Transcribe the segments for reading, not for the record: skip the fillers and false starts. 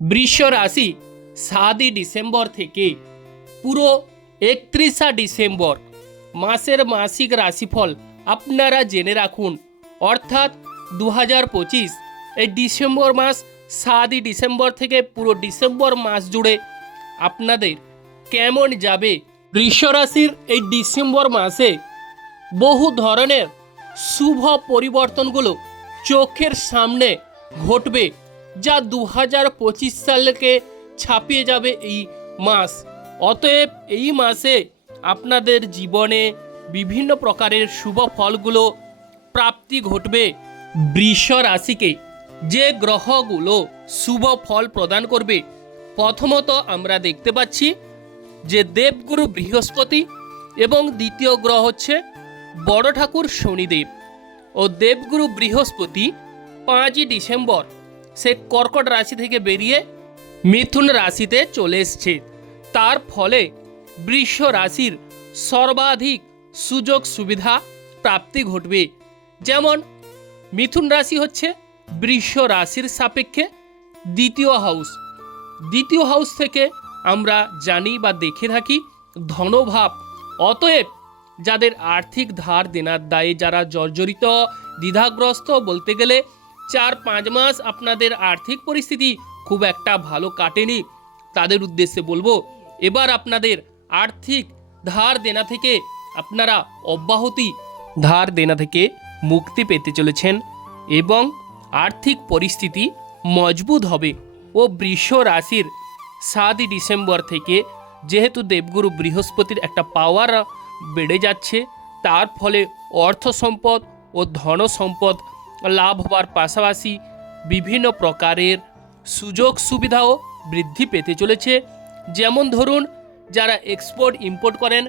বৃষ রাশি 7ই ডিসেম্বর থেকে পুরো 31 ডিসেম্বর মাসের মাসিক রাশিফল আপনারা জেনে রাখুন। অর্থাৎ 2025 এই ডিসেম্বর মাস 7ই ডিসেম্বর থেকে পুরো ডিসেম্বর মাস জুড়ে আপনাদের কেমন যাবে। বৃষ রাশির এই ডিসেম্বর মাসে বহু ধরনের শুভ পরিবর্তনগুলো চোখের সামনে ঘটবে, যা 2025 সালকে ছাপিয়ে যাবে এই মাস। অতএব এই মাসে আপনাদের জীবনে বিভিন্ন প্রকারের শুভ ফলগুলো প্রাপ্তি ঘটবে। বৃষ রাশিকে যে গ্রহগুলো শুভ ফল প্রদান করবে, প্রথমত আমরা দেখতে পাচ্ছি যে দেবগুরু বৃহস্পতি এবং দ্বিতীয় গ্রহ হচ্ছে বড় ঠাকুর শনিদেব। ও দেবগুরু বৃহস্পতি 5ই ডিসেম্বর সে কর্কট রাশি থেকে বেরিয়ে মিথুন রাশিতে চলে এসছে। তার ফলে বৃষ রাশির সর্বাধিক সুযোগ সুবিধা প্রাপ্তি ঘটবে। যেমন মিথুন রাশি হচ্ছে বৃষ রাশির সাপেক্ষে দ্বিতীয় হাউস থেকে আমরা জানি বা দেখে থাকি ধনভাব। অতএব যাদের আর্থিক ধার দেনার দায়ে যারা জর্জরিত, দ্বিধাগ্রস্ত, বলতে গেলে 4-5 মাস আপনাদের আর্থিক পরিস্থিতি খুব একটা ভালো কাটেনি, তাদের উদ্দেশ্যে বলবো এবার আপনাদের আর্থিক ধার দেনা থেকে আপনারা ধার দেনা থেকে মুক্তি পেতে চলেছেন এবং আর্থিক পরিস্থিতি মজবুত হবে। ও বৃষ রাশির 7ই ডিসেম্বর থেকে যেহেতু দেবগুরু বৃহস্পতির একটা পাওয়ার বেড়ে যাচ্ছে, তার ফলে অর্থ সম্পদ ও ধন সম্পদ লাভ হওয়ার পাশাপাশি বিভিন্ন প্রকারের সুযোগ সুবিধাও বৃদ্ধি পেতে চলেছে। যেমন ধরুন, যারা এক্সপোর্ট ইম্পোর্ট করেন,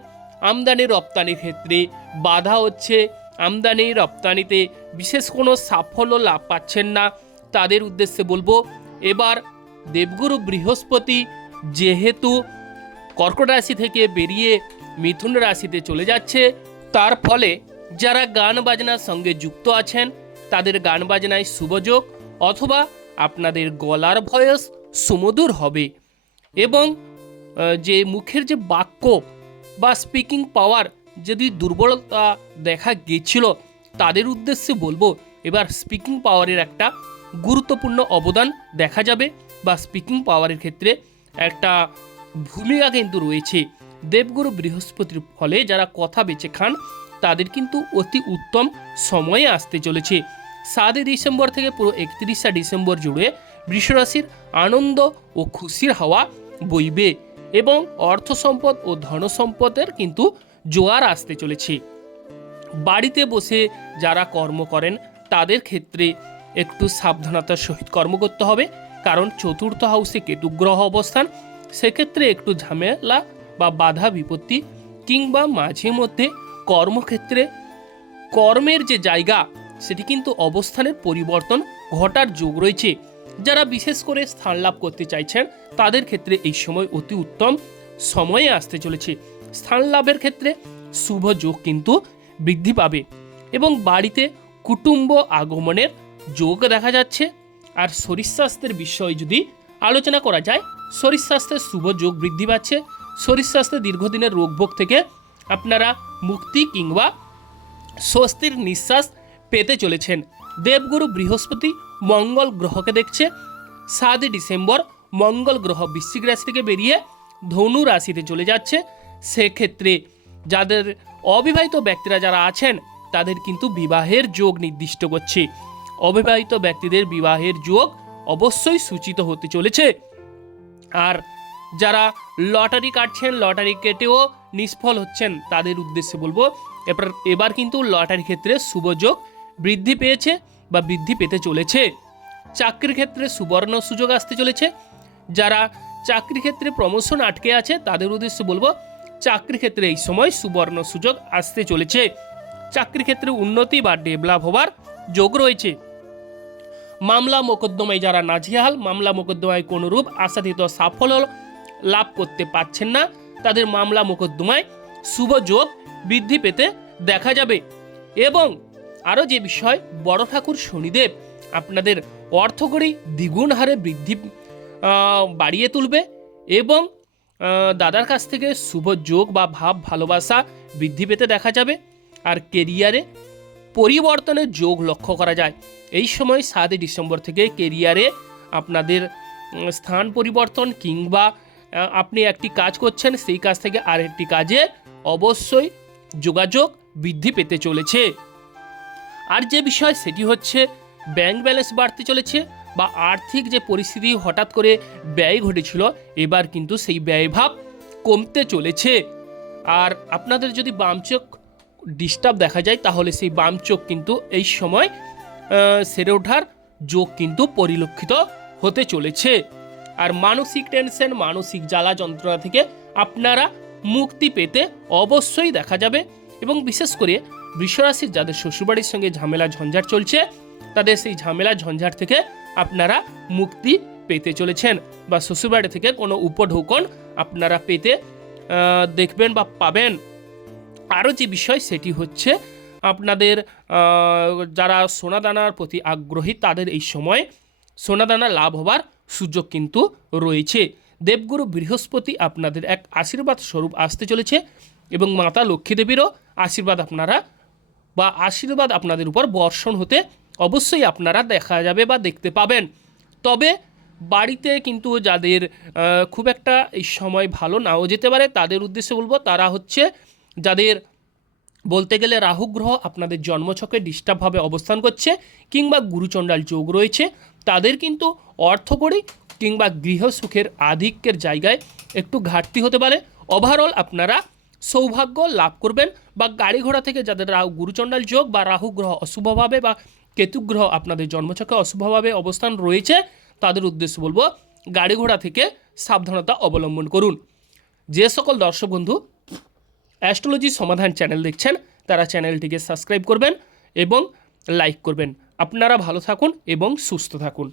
আমদানি রপ্তানির ক্ষেত্রে বাধা হচ্ছে, আমদানি রপ্তানিতে বিশেষ কোনো সাফল্য লাভ পাচ্ছেন না, তাদের উদ্দেশ্যে বলবো এবার দেবগুরু বৃহস্পতি যেহেতু কর্কট রাশি থেকে বেরিয়ে মিথুন রাশিতে চলে যাচ্ছে, তার ফলে যারা গান বাজনার সঙ্গে যুক্ত আছেন তাদের গান বাজনায় শুভযোগ, অথবা আপনাদের গলার ভয়েস সুমধুর হবে। এবং যে মুখের যে বাক্য বা স্পিকিং পাওয়ার যদি দুর্বলতা দেখা গেছিল, তাদের উদ্দেশ্যে বলবো এবার স্পিকিং পাওয়ারের একটা গুরুত্বপূর্ণ অবদান দেখা যাবে, বা স্পিকিং পাওয়ারের ক্ষেত্রে একটা ভূমিকা কিন্তু রয়েছে। দেবগুরু বৃহস্পতির ফলে যারা কথা বেঁচে খান তাদের কিন্তু অতি উত্তম সময়ে আসতে চলেছে। 7ই ডিসেম্বর থেকে পুরো 31 ডিসেম্বর জুড়ে বৃষরাশির আনন্দ ও খুশির হাওয়া বইবে এবং অর্থ সম্পদ ও ধন সম্পদের কিন্তু জোয়ার আসতে চলেছে। বাড়িতে বসে যারা কর্ম করেন তাদের ক্ষেত্রে একটু সাবধানতার সহিত কর্ম করতে হবে, কারণ চতুর্থ হাউসে কেতু গ্রহ অবস্থান, সেক্ষেত্রে একটু ঝামেলা বা বাধা বিপত্তি কিংবা মাঝে মধ্যে কর্মক্ষেত্রে কর্মের যে জায়গা সেটি কিন্তু অবস্থানের পরিবর্তন ঘটার যোগ রয়েছে। যারা বিশেষ করে স্থান লাভ করতে চাইছেন তাদের ক্ষেত্রে এই সময় অতি উত্তম সময়ে আসতে চলেছে। স্থান লাভের ক্ষেত্রে শুভ যোগ কিন্তু বৃদ্ধি পাবে এবং বাড়িতে কুটুম্ব আগমনের যোগ দেখা যাচ্ছে। আর শরীর স্বাস্থ্যের বিষয় যদি আলোচনা করা যায়, শরীর স্বাস্থ্যের শুভ যোগ বৃদ্ধি পাচ্ছে। শরীর স্বাস্থ্যে দীর্ঘদিনের রোগভোগ থেকে আপনারা মুক্তি কিংবা স্বস্তির নিঃশ্বাস পেতে চলেছেন। দেবগুরু বৃহস্পতি মঙ্গল গ্রহকে দেখছে। 7ই ডিসেম্বর মঙ্গল গ্রহ বৃশ্চিক রাশি থেকে বেরিয়ে ধনু রাশিতে চলে যাচ্ছে। সেক্ষেত্রে যাদের অবিবাহিত ব্যক্তিরা যারা আছেন তাদের কিন্তু বিবাহের যোগ নির্দিষ্ট করছে। অবিবাহিত ব্যক্তিদের বিবাহের যোগ অবশ্যই সূচিত হতে চলেছে। আর যারা লটারি কাটছেন, লটারি কেটেও নিষ্ফল হচ্ছেন, তাদের উদ্দেশ্যে বলবো এবার কিন্তু লটারি ক্ষেত্রে শুভ যোগ বৃদ্ধি পেয়েছে বা বৃদ্ধি পেতে চলেছে। চাকরির ক্ষেত্রে সুবর্ণ সুযোগ আসতে চলেছে। যারা চাকরি ক্ষেত্রে প্রমোশন আটকে আছে তাদের উদ্দেশ্যে বলবো চাকরি ক্ষেত্রে এই সময় সুবর্ণ সুযোগ আসতে চলেছে। চাকরি ক্ষেত্রে উন্নতি বা ডেভেলপ হওয়ার যোগ রয়েছে। মামলা মোকদ্দমায় যারা নাজেহাল, মামলা মোকদ্দমায় কোনোরূপ আশাতীত সাফল্য লাভ করতে পারছেন না, তাদের মামলা মোকদ্দমায় শুভ যোগ বৃদ্ধি পেতে দেখা যাবে। এবং আরও যে বিষয়, বড় ঠাকুর শনিদেব আপনাদের অর্থকরী দ্বিগুণ হারে বৃদ্ধি বাড়িয়ে তুলবে এবং দাদার কাছ থেকে শুভ যোগ বা ভাব ভালোবাসা বৃদ্ধি পেতে দেখা যাবে। আর কেরিয়ারে পরিবর্তনের যোগ লক্ষ্য করা যায়। এই সময় 7 ডিসেম্বর থেকে কেরিয়ারে আপনাদের স্থান পরিবর্তন কিংবা আপনি একটি কাজ করছেন সেই কাজ থেকে আরেকটি কাজে অবশ্যই যোগাযোগ বৃদ্ধি পেতে চলেছে। আর যে বিষয় সেটি হচ্ছে ব্যাংক ব্যালেন্স বাড়তে চলেছে বা আর্থিক যে পরিস্থিতি হঠাৎ করে ব্যয় ঘটেছিল এবার কিন্তু সেই ব্যয়ভাব কমতে চলেছে। আর আপনাদের যদি বাম চোখ ডিস্টার্ব দেখা যায় তাহলে সেই বাম চোখ কিন্তু এই সময় সেরে ওঠার যোগ কিন্তু পরিলক্ষিত হতে চলেছে। আর মানসিক টেনশন মানসিক জ্বালা যন্ত্রণা থেকে আপনারা মুক্তি পেতে অবশ্যই দেখা যাবে। এবং বিশেষ করে বৃষরাশির যাদের শ্বশুরবাড়ির সঙ্গে ঝামেলা ঝঞ্ঝাট চলছে তাদের সেই ঝামেলা ঝঞ্ঝাট থেকে আপনারা মুক্তি পেতে চলেছেন বা শ্বশুরবাড়ি থেকে কোনো উপঢৌকন আপনারা পেতে দেখবেন বা পাবেন। আরও যে বিষয় সেটি হচ্ছে আপনাদের যারা সোনাদানার প্রতি আগ্রহী তাদের এই সময় সোনাদানা লাভ হবার সুযোগ কিন্তু রয়েছে। দেবগুরু বৃহস্পতি আপনাদের এক আশীর্বাদ স্বরূপ আসতে চলেছে এবং মাতা লক্ষ্মী দেবীরও আশীর্বাদ আপনাদের উপর বর্ষণ হতে অবশ্যই আপনারা দেখা যাবে বা দেখতে পাবেন। তবে বাড়িতে কিন্তু যাদের খুব একটা এই সময় ভালো নাও যেতে পারে তাদের উদ্দেশ্যে বলবো, তারা হচ্ছে যাদের বলতে গেলে রাহু গ্রহ আপনাদের জন্মছকে ডিস্টার্বভাবে অবস্থান করছে কিংবা গুরুচণ্ডাল যোগ রয়েছে, তাদের কিন্তু অর্থকড়ি কিংবা গৃহসুখের আধিক্যের জায়গায় একটু ঘাটতি হতে পারে। ওভারঅল আপনারা সৌভাগ্য লাভ করবেন। বা গাড়ি ঘোড়া থেকে যাদের গুরুচণ্ডাল যোগ বা রাহু গ্রহ অশুভভাবে বা কেতু গ্রহ আপনাদের জন্মছকে অশুভভাবে অবস্থান রয়েছে তাদের উদ্দেশ্যে বলবো গাড়ি ঘোড়া থেকে সাবধানতা অবলম্বন করুন। যে সকল দর্শক বন্ধু অ্যাস্ট্রোলজি সমাধান চ্যানেল দেখছেন তারা চ্যানেলটিকে সাবস্ক্রাইব করবেন এবং লাইক করবেন। আপনারা ভালো থাকুন এবং সুস্থ থাকুন।